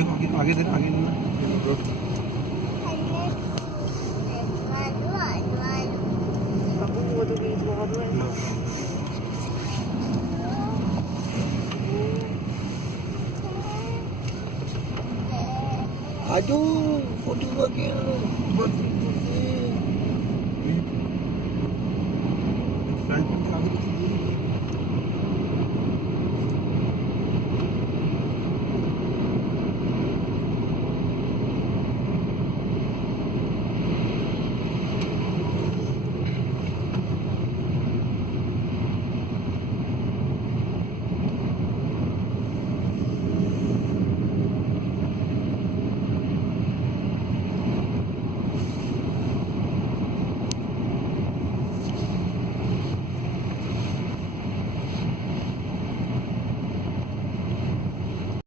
देखो आगे आगे देना आगे देना road Aku juga tuh gitu banget gue. aduh foto lagi